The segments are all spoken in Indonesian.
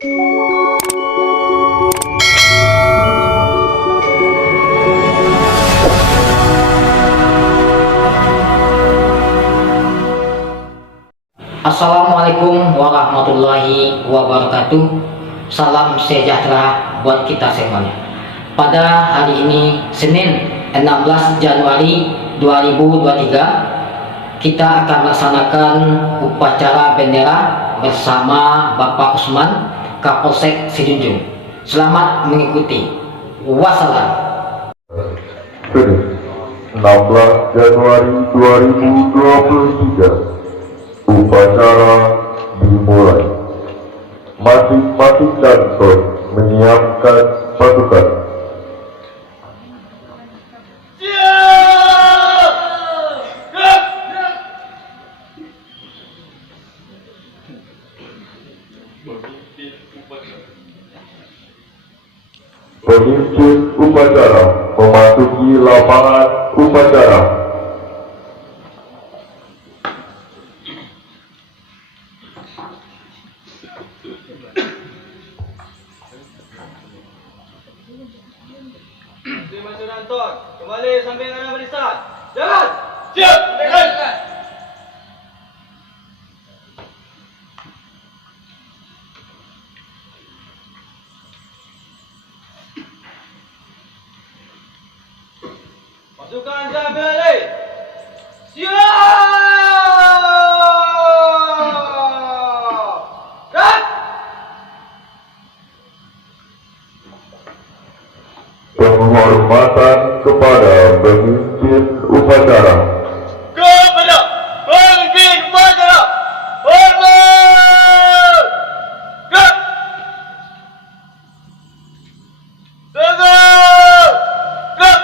Assalamualaikum warahmatullahi wabarakatuh. Salam sejahtera buat kita semuanya. Pada hari ini Senin 16 Januari 2023, kita akan melaksanakan upacara bendera bersama Bapak Usman, Kapolsek Sijunjung. Selamat mengikuti. Wassalam. 16 Januari 2023, upacara dimulai. Masing-masing kantor menyiapkan pasukan. Pemimpin upacara memasuki lapangan upacara. Terima kasih Anton. Kembali sambil dengan barisan. Jalan. Siap. Jalan. Pasukan sambil lari. Siap. Gerak. Penghormatan kepada pemimpin upacara. Kepada pemimpin upacara. Hormat. Gerak. Tegak. Gerak.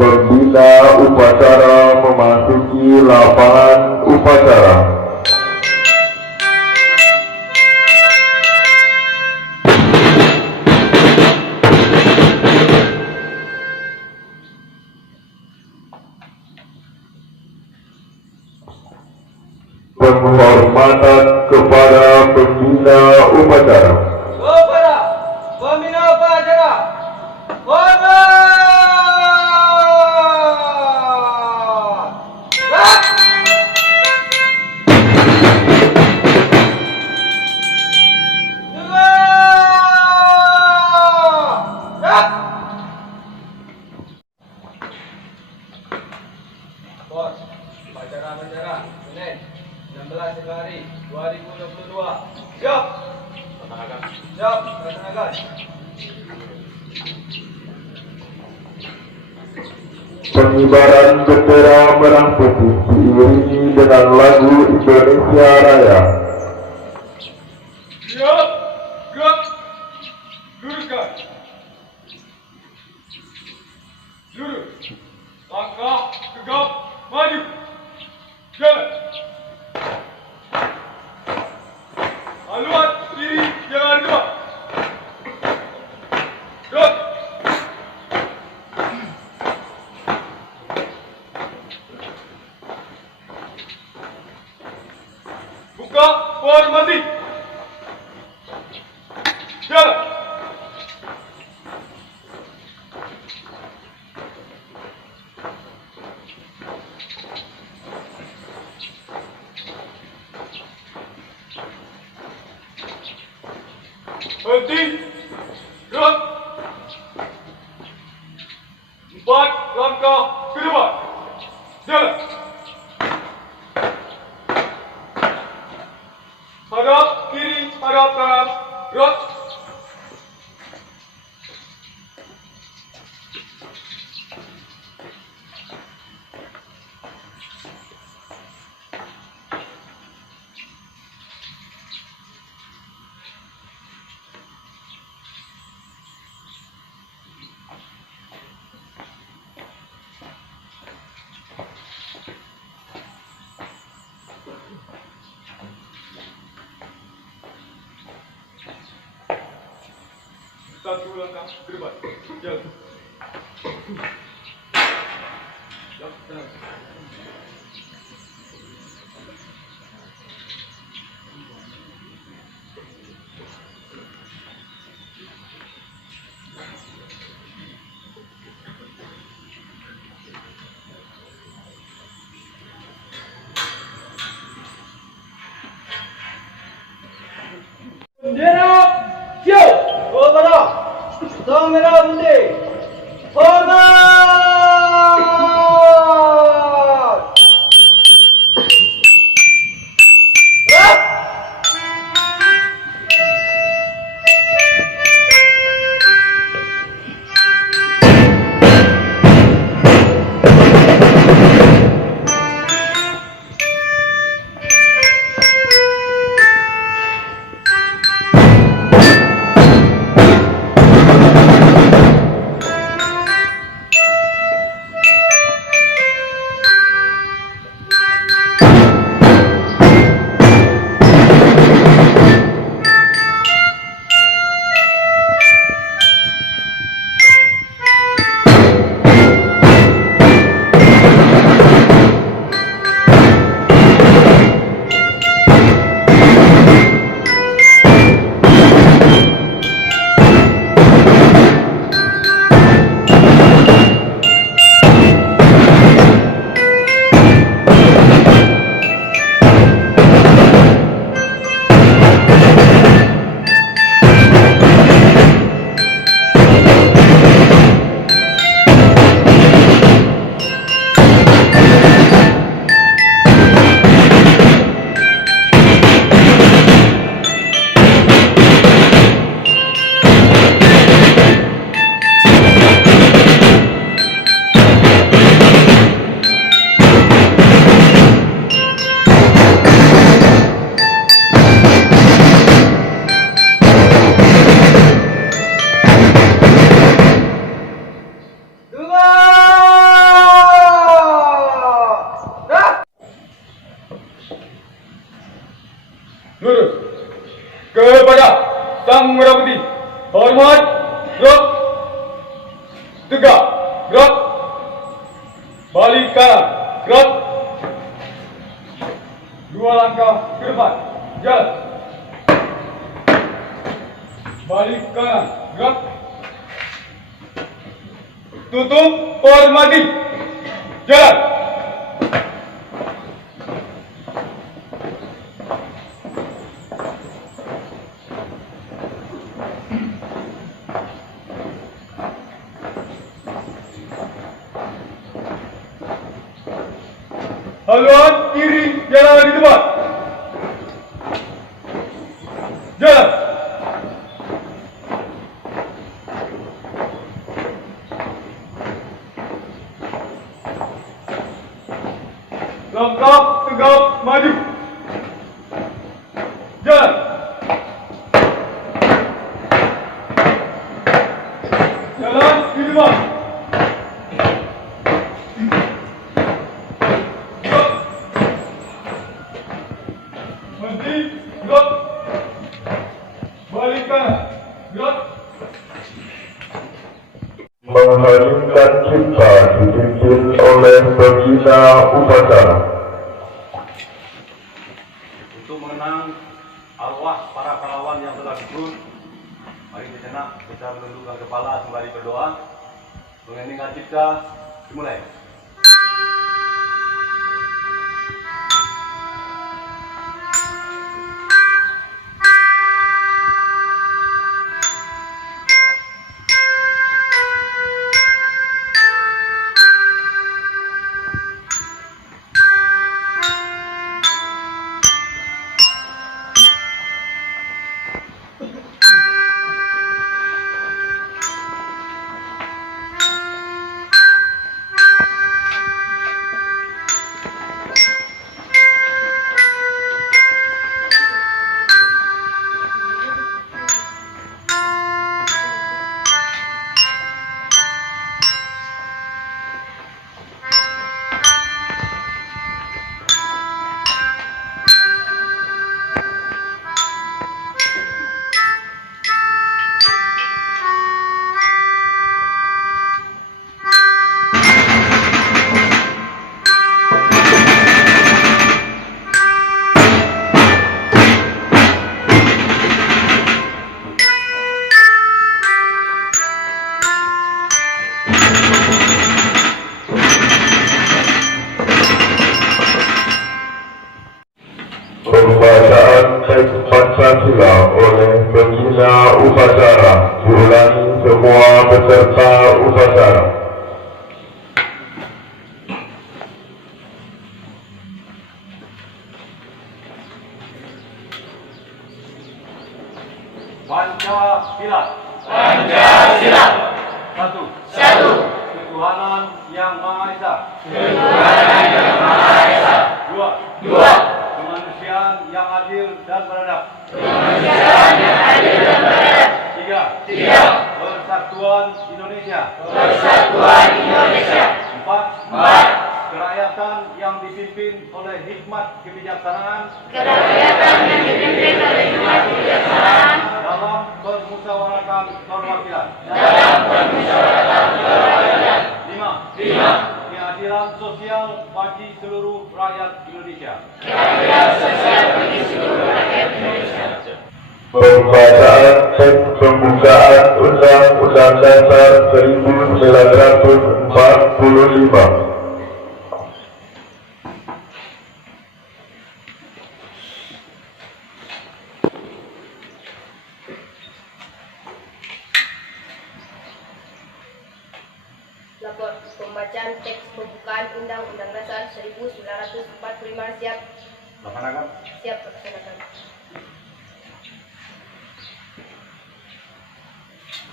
Pembina upacara memasuki lapangan upacara. Penghormatan kepada pembina upacara. Kepada pembina upacara. Hormat. Gerak. Tegak. Gerak. Bos, upacara bendera Senin 16 Januari 2022. Siap. Siap, laksanakan. Pengibaran bendera merah putih diiringi dengan lagu Indonesia Raya. Siap. Gerak. Luruskan. Lurus. Langkah tegap maju. Jalan. Haluan kiri jalan dua. Gerak. Buka formasi. Jalan. Berhenti. Gerak. 4 langkah ke depan. Jalan. Hadap kiri, hadap kanan. Gerak. Satu langkah ke depan. Jalan. Tenang. merah putih. Hormat! Gerak! Lurus kepada Sang Merah Putih. Hormat, gerak. Tegak, gerak. Balik kanan, gerak. 2 langkah ke depan, jalan. Balik kanan, gerak. Tutup, hormati, jalan. Haluan kiri jalan di depan. Jalan. Langkah tegap maju. Jalan. Jalan di depan. Berhenti, gerak. Balik kanan, gerak. Mengharumkan cipta dipimpin oleh pembina upacara. Untuk mengenang arwah para pahlawan yang telah gugur, mari sejenak kita menundukkan kepala sembari berdoa. Mengeningkan cipta dimulai. Pembacaan teks Pancasila oleh pembina upacara diulangi semua peserta upacara. Pancasila. Pancasila. Satu. Satu. Ketuhanan Yang Maha Esa. Ketuhanan Yang Maha Esa. Dua. Dua. Kemanusiaan yang adil dan beradab. Kemanusiaan yang adil dan beradab. Tiga. Tiga. Persatuan Indonesia. Persatuan Indonesia. Empat. Empat. Kerakyatan yang dipimpin oleh hikmat kebijaksanaan Kerakyatan yang dipimpin oleh hikmat kebijaksanaan dalam permusyawaratan perwakilan. dalam permusyawaratan perwakilan. Lima. Lima. Keadilan sosial bagi seluruh rakyat Indonesia. Keadilan sosial bagi seluruh rakyat Indonesia. Pembacaan teks pembukaan Undang-Undang Dasar 1945. Lapor pembacaan teks pembukaan Undang-Undang Dasar 1945 siap. Laksanakan. Siap laksanakan.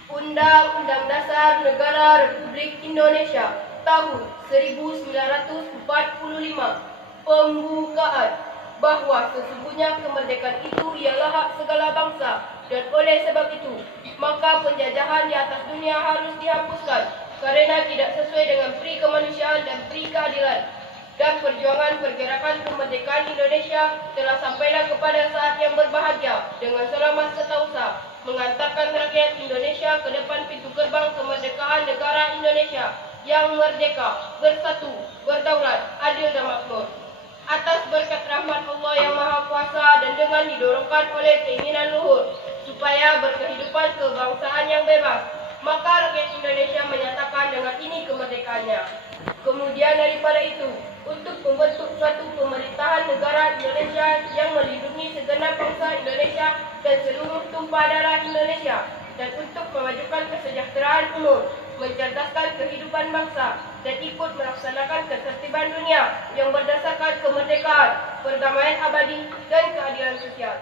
Undang-Undang Dasar Negara Republik Indonesia tahun 1945 pembukaan bahwa sesungguhnya kemerdekaan itu ialah hak segala bangsa dan oleh sebab itu maka penjajahan di atas dunia harus dihapuskan karena tidak sesuai dengan peri kemanusiaan dan peri keadilan, dan perjuangan pergerakan kemerdekaan Indonesia telah sampailah kepada saat yang berbahagia dengan selamat setausa mengantarkan rakyat Indonesia ke depan pintu gerbang kemerdekaan negara Indonesia yang merdeka, bersatu, berdaulat, adil dan makmur. Atas berkat rahmat Allah yang Maha Kuasa dan dengan didorongkan oleh keinginan luhur supaya berkehidupan kebangsaan yang bebas, maka rakyat Indonesia menyatakan dengan ini kemerdekaannya. Kemudian daripada itu, untuk membentuk suatu pemerintahan negara Indonesia yang melindungi segenap bangsa Indonesia dan seluruh tumpah darah Indonesia, dan untuk memajukan kesejahteraan umum, mencerdaskan kehidupan bangsa, dan ikut melaksanakan ketertiban dunia yang berdasarkan kemerdekaan, perdamaian abadi, dan keadilan sosial.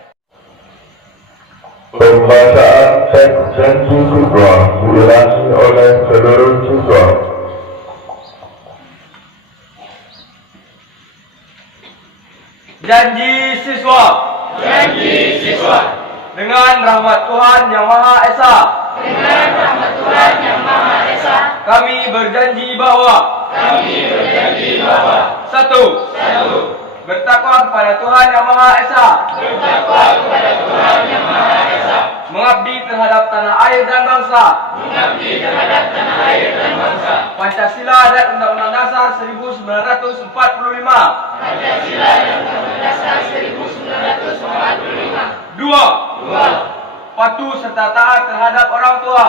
Pembacaan teks janji siswa diulangi oleh seluruh siswa. Janji siswa. Janji siswa. Dengan rahmat Tuhan Yang Maha Esa. Dengan rahmat Tuhan Yang Maha Esa. Kami berjanji bahwa. Satu. Bertakwa kepada Tuhan Yang Maha Esa. Mengabdi terhadap tanah air dan bangsa. Pancasila dan Undang-Undang Dasar 1945. Dua. Patuh serta taat terhadap orang tua.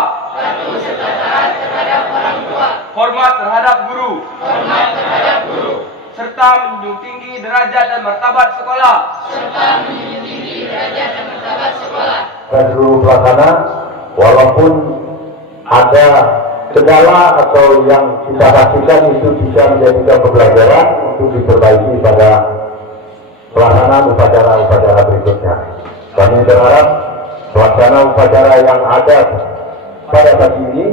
Hormat terhadap guru. Serta menjunjung tinggi derajat dan martabat sekolah. Dan seluruh pelaksana, walaupun ada kendala atau yang kita pastikan itu bisa menjadikan pembelajaran untuk diperbaiki pada pelaksanaan upacara-upacara berikutnya. Kami berharap pelaksana upacara yang ada pada pagi ini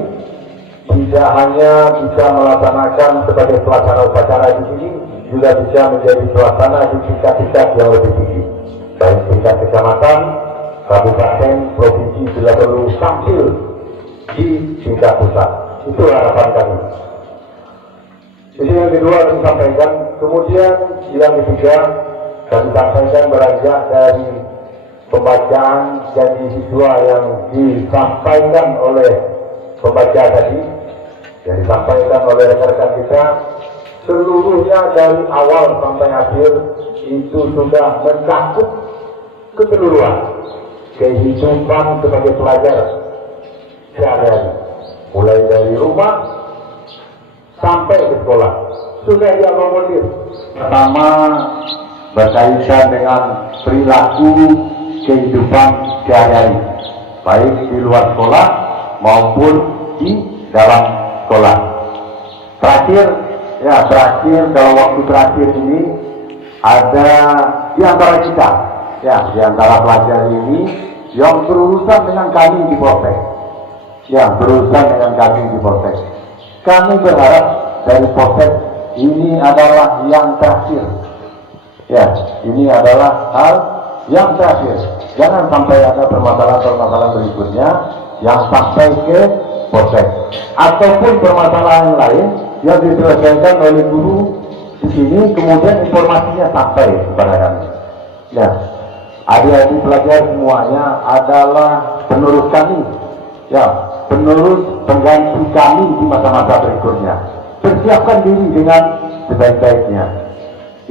tidak hanya bisa melaksanakan sebagai pelaksana upacara di sini, juga bisa menjadi pelaksana di tingkat-tingkat yang lebih tinggi, baik tingkat kecamatan, kabupaten, provinsi, bila perlu tampil di tingkat pusat. Itu harapan kami. Jadi yang kedua kami sampaikan, kemudian yang ketiga kami sampaikan beranjak dari pembacaan janji siswa yang disampaikan oleh pembaca tadi, yang disampaikan oleh rekan-rekan kita, seluruhnya dari awal sampai akhir itu sudah mencakup keseluruhan kehidupan sebagai pelajar sehari-hari, mulai dari rumah sampai ke sekolah sudah diakomodir. Pertama, berkaitan dengan perilaku kehidupan sehari-hari, baik di luar sekolah maupun di dalam sekolah. Terakhir dalam waktu terakhir ini ada di antara kita, di antara pelajar ini yang berurusan dengan kami di Polsek, Kami berharap dari Polsek ini adalah yang terakhir. Ini adalah hal yang terakhir. Jangan sampai ada permasalahan-permasalahan berikutnya yang sampai ke Polsek ataupun permasalahan lain yang diselesaikan oleh guru di sini, kemudian informasinya sampai kepada kami. Adik-adik pelajar semuanya adalah penerus kami, penerus pengganti kami di masa-masa berikutnya. Persiapkan diri dengan sebaik-baiknya.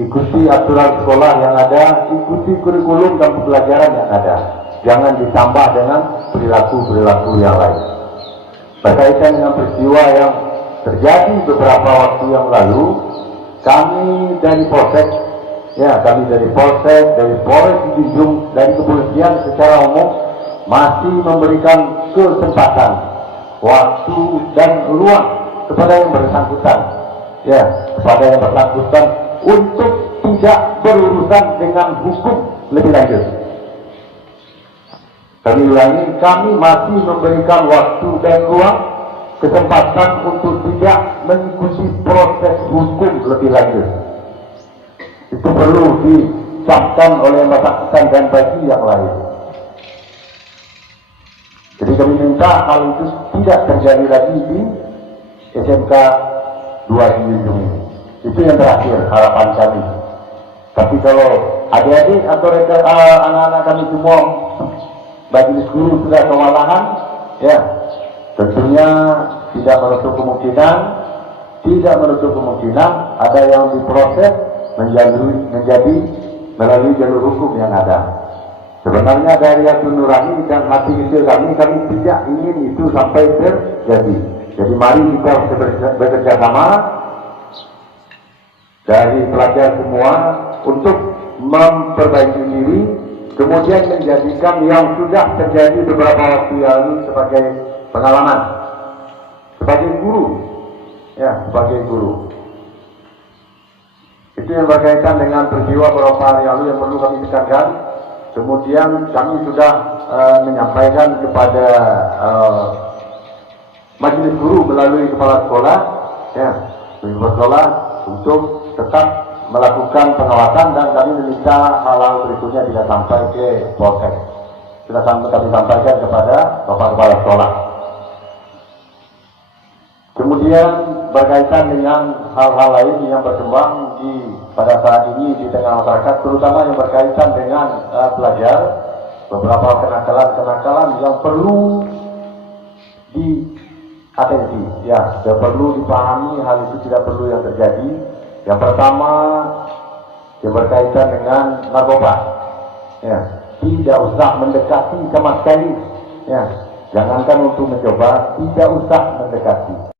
Ikuti aturan sekolah yang ada, ikuti kurikulum dan pembelajaran yang ada. Jangan ditambah dengan perilaku-perilaku yang lain. Berkaitan dengan peristiwa yang terjadi beberapa waktu yang lalu, kami dari Polsek, dari Polres Jinjung, dari kepolisian secara umum masih memberikan kesempatan, waktu dan ruang kepada yang bersangkutan, untuk tidak berurusan dengan hukum lebih lanjut. Kami ulangi, kami masih memberikan waktu dan ruang, kesempatan untuk tidak mengikuti proses hukum lebih lanjut. Itu perlu dicapkan oleh yang bersangkutan dan bagi yang lain. Jadi kami minta hal itu tidak terjadi lagi di SMK 2 Jinjung ini. Itu yang terakhir harapan kami. Tapi kalau adik-adik atau anak-anak kami semua majelis guru sudah kewalahan, tentunya tidak menutup kemungkinan ada yang diproses menjadi melalui jalur hukum yang ada. Sebenarnya dari hati nurani dan hati kecil kami tidak ingin itu sampai terjadi. Jadi mari kita bekerja sama dari pelajar semua untuk memperbaiki diri, kemudian menjadikan yang sudah terjadi beberapa waktu lalu sebagai pengalaman, sebagai guru. Itu yang berkaitan dengan peristiwa beberapa hari lalu yang perlu kami tekankan. Kemudian kami sudah menyampaikan kepada majelis guru melalui kepala sekolah, untuk tetap melakukan pengawasan, dan kami meminta hal-hal berikutnya tidak sampai ke Polsek. Sudah kami sampaikan kepada Bapak Kepala Sekolah. Kemudian berkaitan dengan hal-hal lain yang berkembang pada saat ini di tengah masyarakat, terutama yang berkaitan dengan pelajar, beberapa kenakalan yang perlu diatensi, yang perlu dipahami, hal itu tidak perlu yang terjadi. Yang pertama yang berkaitan dengan narkoba, tidak usah mendekati sama sekali, jangankan untuk mencoba, tidak usah mendekati.